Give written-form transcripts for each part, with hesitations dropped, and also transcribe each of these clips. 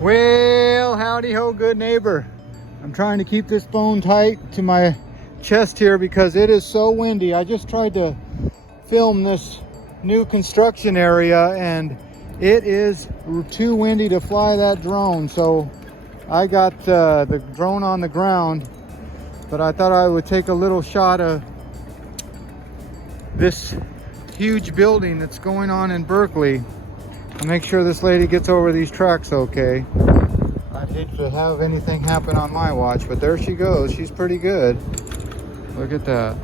Well, howdy ho, good neighbor. I'm trying to keep this phone tight to my chest here because it is so windy. I just tried to film this new construction area and it is too windy to fly that drone. So I got the drone on the ground, but I thought I would take a little shot of this huge building that's going on in Berkeley and make sure this lady gets over these tracks okay. I'd hate to have anything happen on my watch, but there she goes. She's pretty good. Look at that.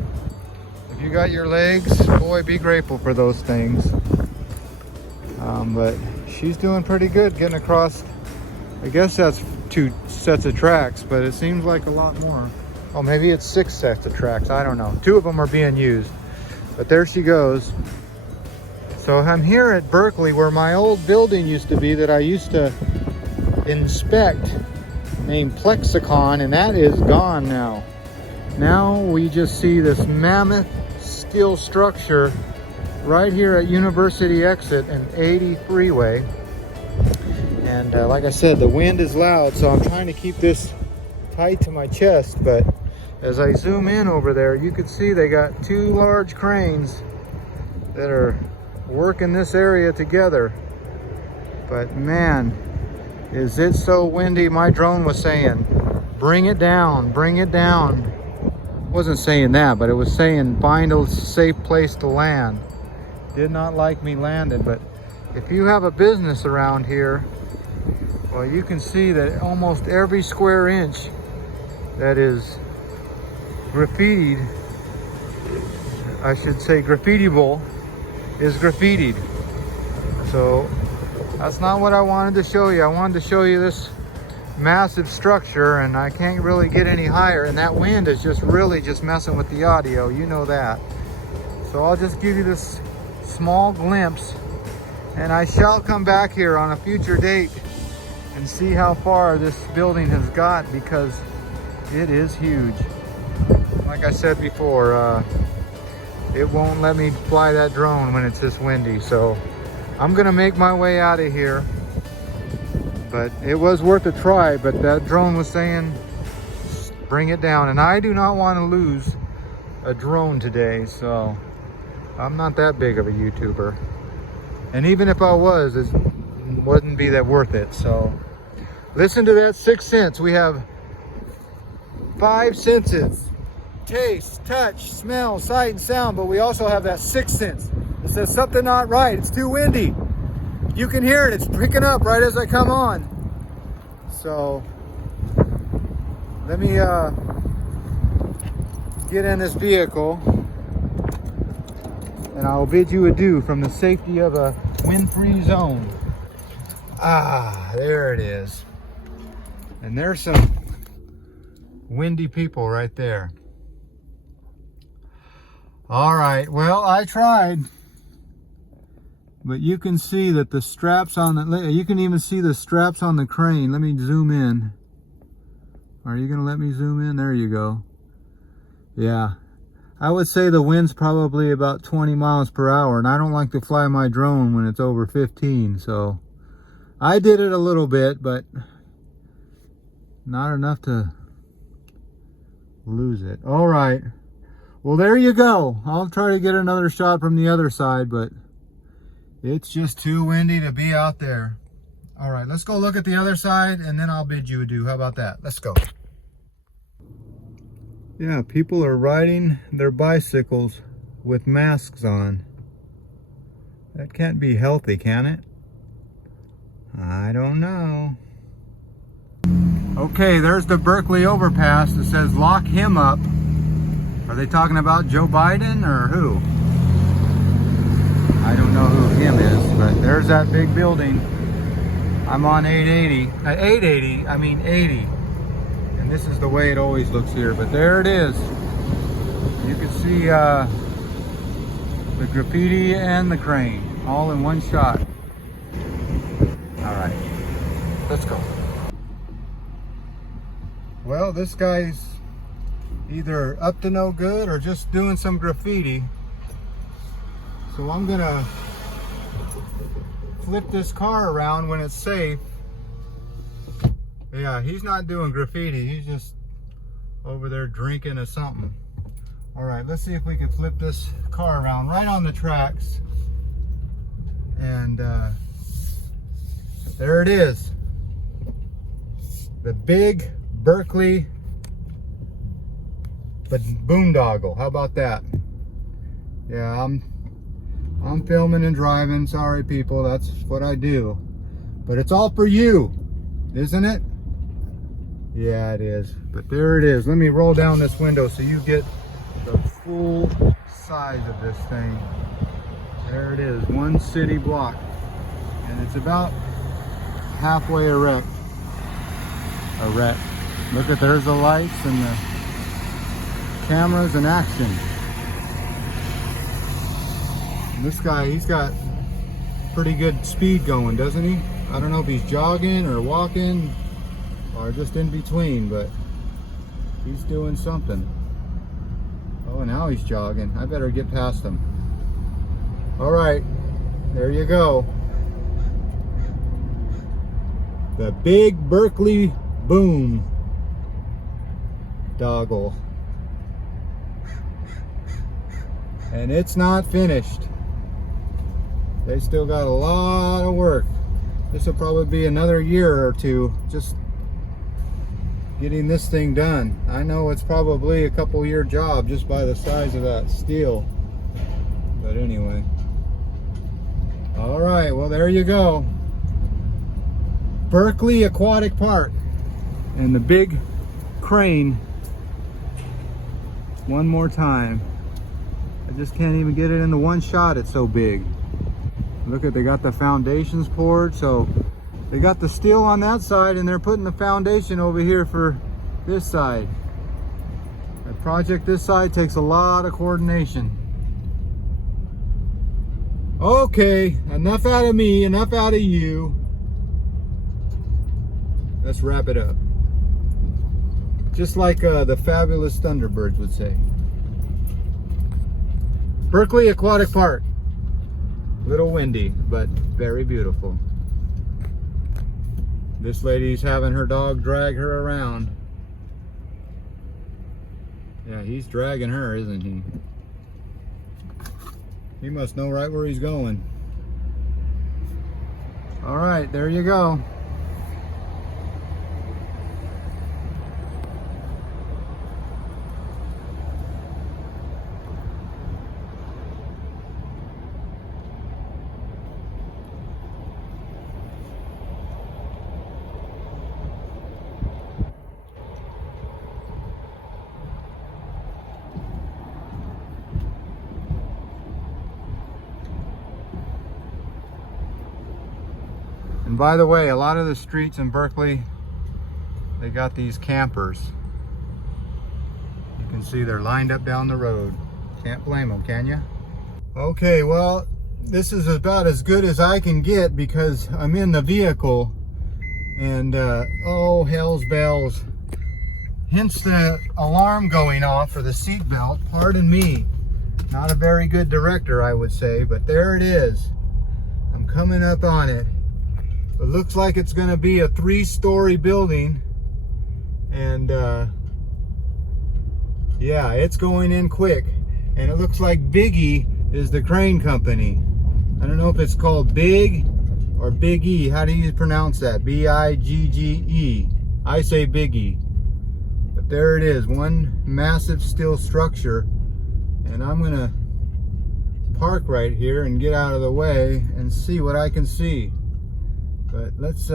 If you got your legs, boy, be grateful for those things. But she's doing pretty good getting across. I guess that's 2 sets of tracks, but it seems like a lot more. Oh, maybe it's 6 sets of tracks. I don't know. 2 of them are being used. But there she goes. So I'm here at Berkeley where my old building used to be that I used to inspect, named Plexicon, and that is gone now. Now we just see this mammoth steel structure right here at University Exit and 80 freeway. And like I said, the wind is loud, so I'm trying to keep this tight to my chest, but as I zoom in over there, you can see they got 2 large cranes that are working this area together. But man, is it so windy. My drone was saying, bring it down, bring it down. It wasn't saying that, but it was saying find a safe place to land. Did not like me landing, but if you have a business around here, well, you can see that almost every square inch that is graffitied, I should say graffitiable, is graffitied. So that's not what I wanted to show you. I wanted to show you this massive structure, and I can't really get any higher, and that wind is just really just messing with the audio, you know that. So I'll just give you this small glimpse, and I shall come back here on a future date and see how far this building has got, because it is huge. Like I said before, it won't let me fly that drone when it's this windy, so I'm gonna make my way out of here. But it was worth a try, but that drone was saying bring it down, and I do not want to lose a drone today, so I'm not that big of a YouTuber, and even if I was, it wouldn't be that worth it. So listen to that 6th sense. We have 5 senses: taste, touch, smell, sight, and sound, but we also have that 6th sense. It says something not right, it's too windy. You can hear it, it's picking up right as I come on. So let me get in this vehicle, and I'll bid you adieu from the safety of a wind-free zone. Ah, there it is. And there's some windy people right there. All right, well, I tried. But you can see that the straps on the, you can even see the straps on the crane. Let me zoom in. Are you gonna let me zoom in? There you go. Yeah, I would say the wind's probably about 20 miles per hour, and I don't like to fly my drone when it's over 15, so I did it a little bit, but not enough to lose it. All right, well, there you go. I'll try to get another shot from the other side, but it's just too windy to be out there. All right, let's go look at the other side, and then I'll bid you adieu. How about that? Let's go. Yeah, people are riding their bicycles with masks on. That can't be healthy, can it? I don't know. Okay, there's the Berkeley overpass that says lock him up. Are they talking about Joe Biden or who? I don't know who him is, but there's that big building. I'm on 880, I mean 80. And this is the way it always looks here, but there it is. You can see the graffiti and the crane all in one shot. All right, let's go. Well, this guy's either up to no good or just doing some graffiti. So I'm gonna flip this car around when it's safe Yeah, he's not doing graffiti. He's just over there drinking or something. All right, let's see if we can flip this car around right on the tracks. And there it is. The big Berkeley boondoggle. How about that? Yeah, I'm filming and driving. Sorry, people. That's what I do. But it's all for you, isn't it? Yeah, it is. But there it is. Let me roll down this window so you get the full size of this thing. There it is. One city block. And it's about halfway erect. Look at, there's the lights and the cameras in action. This guy, he's got pretty good speed going, doesn't he? I don't know if he's jogging or walking or just in between, but he's doing something. Oh, now he's jogging. I better get past him. All right, there you go. The big Berkeley boom doggle. And it's not finished. They still got a lot of work. This will probably be another year or two just getting this thing done. I know it's probably a couple-year job just by the size of that steel. But anyway. All right, well, there you go. Berkeley Aquatic Park. And the big crane. One more time. I just can't even get it into one shot, it's so big. Look at, they got the foundations poured, so they got the steel on that side and they're putting the foundation over here for this side. A project this side takes a lot of coordination. Okay, enough out of me, enough out of you. Let's wrap it up. Just like the fabulous Thunderbirds would say. Berkeley Aquatic Park. Little windy, but very beautiful. This lady's having her dog drag her around. Yeah, he's dragging her, isn't he? He must know right where he's going. All right, there you go. And by the way, a lot of the streets in Berkeley, they got these campers. You can see they're lined up down the road. Can't blame them, can you? Okay, well, this is about as good as I can get because I'm in the vehicle and oh, hell's bells. Hence the alarm going off for the seat belt. Pardon me. Not a very good director, I would say, but there it is. I'm coming up on it. It looks like it's going to be a 3-story building, and yeah, it's going in quick. And it looks like Biggie is the crane company. I don't know if it's called Big or Big E. How do you pronounce that? B-I-G-G-E. I say Biggie. But there it is, one massive steel structure, and I'm going to park right here and get out of the way and see what I can see. But let's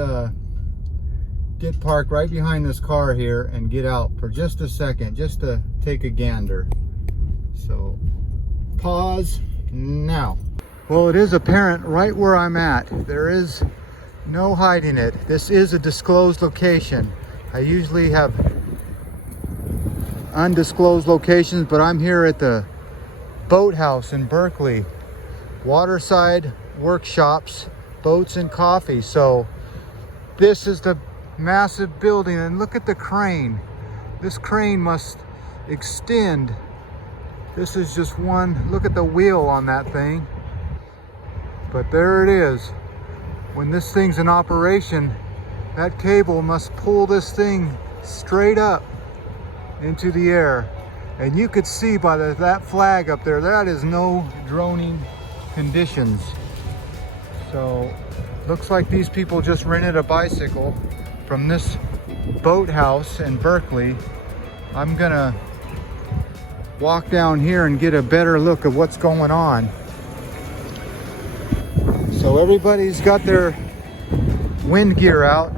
get parked right behind this car here and get out for just a second, just to take a gander. So, pause now. Well, it is apparent right where I'm at. There is no hiding it. This is a disclosed location. I usually have undisclosed locations, but I'm here at the boathouse in Berkeley. Waterside Workshops, Boats and Coffee. So this is the massive building, and look at the crane. This crane must extend. This is just one, look at the wheel on that thing. But there it is. When this thing's in operation, That cable must pull this thing straight up into the air. And you could see by that flag up there, that is no droning conditions. So looks like these people just rented a bicycle from this boathouse in Berkeley. I'm gonna walk down here and get a better look at what's going on. So everybody's got their wind gear out,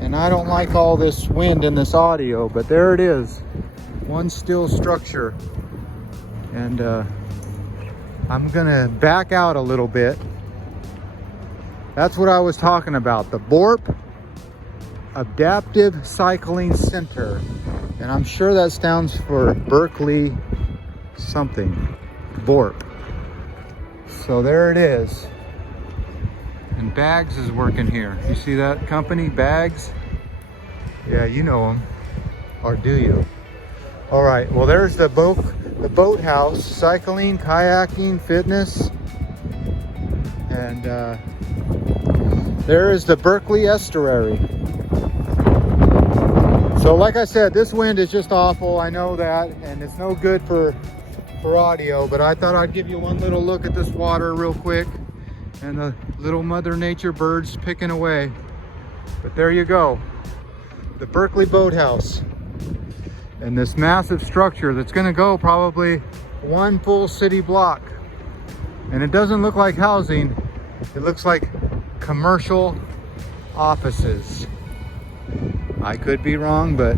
and I don't like all this wind in this audio, but there it is, one still structure. And I'm gonna back out a little bit. That's what I was talking about, the BORP, Adaptive Cycling Center. And I'm sure that stands for Berkeley something, BORP. So there it is. And Bags is working here. You see that company, Bags? Yeah, you know them. Or do you? All right, well there's the boathouse, cycling, kayaking, fitness. And there is the Berkeley estuary. So like I said, this wind is just awful. I know that, and it's no good for audio, but I thought I'd give you one little look at this water real quick and the little Mother Nature birds picking away. But there you go, the Berkeley Boathouse. And this massive structure that's gonna go probably one full city block. And it doesn't look like housing, it looks like commercial offices. I could be wrong, but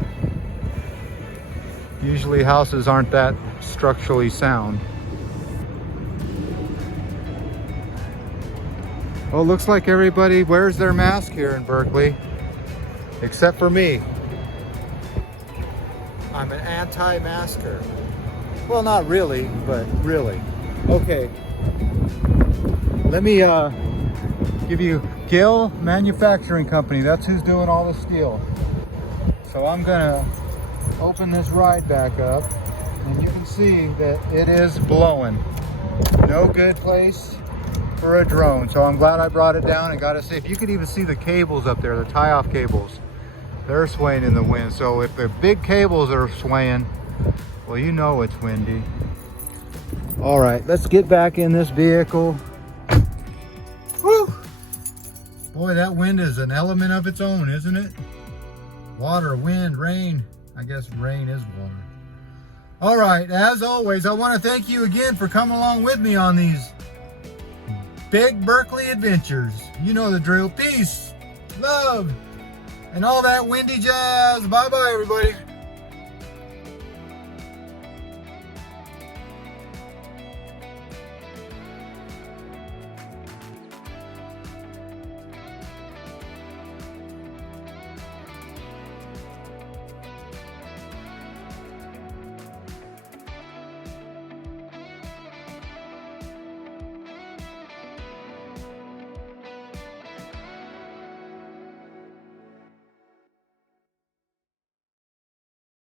usually houses aren't that structurally sound. Well, it looks like everybody wears their mask here in Berkeley, except for me. I'm an anti-masker. Well, not really, but really. Okay, let me give you Gale Manufacturing Company. That's who's doing all the steel. So I'm gonna open this ride back up, and you can see that it is blowing. No good place for a drone. So I'm glad I brought it down, and gotta say, if you could even see the cables up there, the tie-off cables, they're swaying in the wind. So if the big cables are swaying, well, you know it's windy. All right, let's get back in this vehicle. Woo! Boy, that wind is an element of its own, isn't it? Water, wind, rain. I guess rain is water. All right, as always, I want to thank you again for coming along with me on these big Berkeley adventures. You know the drill. Peace, love, and all that windy jazz. Bye-bye, everybody.